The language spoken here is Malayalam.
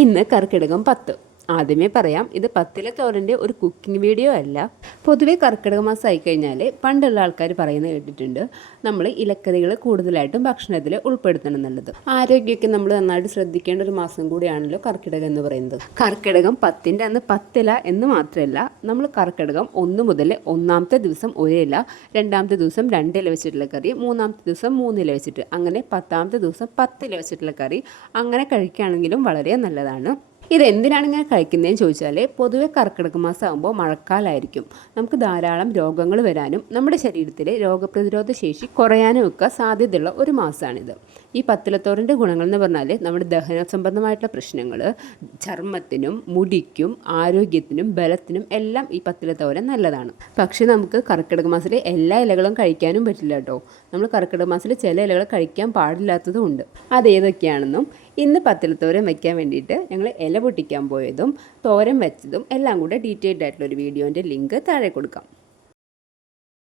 ഇന്ന് കർക്കിടകം 10. ആദ്യമേ പറയാം, ഇത് പത്തിലെ തോരൻ്റെ ഒരു കുക്കിംഗ് വീഡിയോ അല്ല. പൊതുവെ കർക്കിടക മാസം ആയിക്കഴിഞ്ഞാൽ പണ്ടുള്ള ആൾക്കാർ പറയുന്നത് കേട്ടിട്ടുണ്ട്, നമ്മൾ ഇലക്കറികൾ കൂടുതലായിട്ടും ഭക്ഷണത്തിൽ ഉൾപ്പെടുത്തണം എന്നുള്ളത്. ആരോഗ്യമൊക്കെ നമ്മൾ നന്നായിട്ട് ശ്രദ്ധിക്കേണ്ട ഒരു മാസം കൂടിയാണല്ലോ കർക്കിടകം എന്ന് പറയുന്നത്. കർക്കിടകം 10ൻ്റെ അന്ന് 10 ഇല എന്ന് മാത്രമല്ല, നമ്മൾ കർക്കിടകം 1 മുതൽ 1-ാമത്തെ ദിവസം 1 ഇല, 2-ാമത്തെ ദിവസം 2 ഇല വെച്ചിട്ടുള്ള കറി, 3-ാമത്തെ ദിവസം 3 ഇല വെച്ചിട്ട്, അങ്ങനെ 10-ാമത്തെ ദിവസം 10 ഇല വെച്ചിട്ടുള്ള കറി അങ്ങനെ കഴിക്കുകയാണെങ്കിലും വളരെ നല്ലതാണ്. ഇതെന്തിനാണ് ഇങ്ങനെ കഴിക്കുന്നതെന്ന് ചോദിച്ചാൽ, പൊതുവെ കർക്കിടക മാസം ആകുമ്പോൾ മഴക്കാലമായിരിക്കും. നമുക്ക് ധാരാളം രോഗങ്ങൾ വരാനും നമ്മുടെ ശരീരത്തിലെ രോഗപ്രതിരോധ ശേഷി കുറയാനും ഒക്കെ സാധ്യതയുള്ള ഒരു മാസമാണിത്. ഈ പത്തിലത്തോരൻ്റെ ഗുണങ്ങൾ എന്ന് പറഞ്ഞാൽ, നമ്മുടെ ദഹന സംബന്ധമായിട്ടുള്ള പ്രശ്നങ്ങൾ, ചർമ്മത്തിനും മുടിക്കും ആരോഗ്യത്തിനും ബലത്തിനും എല്ലാം ഈ പത്തിലത്തോരൻ നല്ലതാണ്. പക്ഷേ നമുക്ക് കർക്കിടക മാസത്തിൽ എല്ലാ ഇലകളും കഴിക്കാനും പറ്റില്ല കേട്ടോ. നമ്മൾ കർക്കിടക മാസത്തിൽ ചില ഇലകൾ കഴിക്കാൻ പാടില്ലാത്തതും ഉണ്ട്. അതേതൊക്കെയാണെന്നും ഇന്ന് പത്തിലത്തോരൻ വയ്ക്കാൻ വേണ്ടിയിട്ട് ഞങ്ങൾ ഇല പൊട്ടിക്കാൻ പോയതും തോരൻ വെച്ചതും എല്ലാം കൂടെ ഡീറ്റെയിൽഡ് ആയിട്ടുള്ളൊരു വീഡിയോൻ്റെ ലിങ്ക് താഴെ കൊടുക്കാം.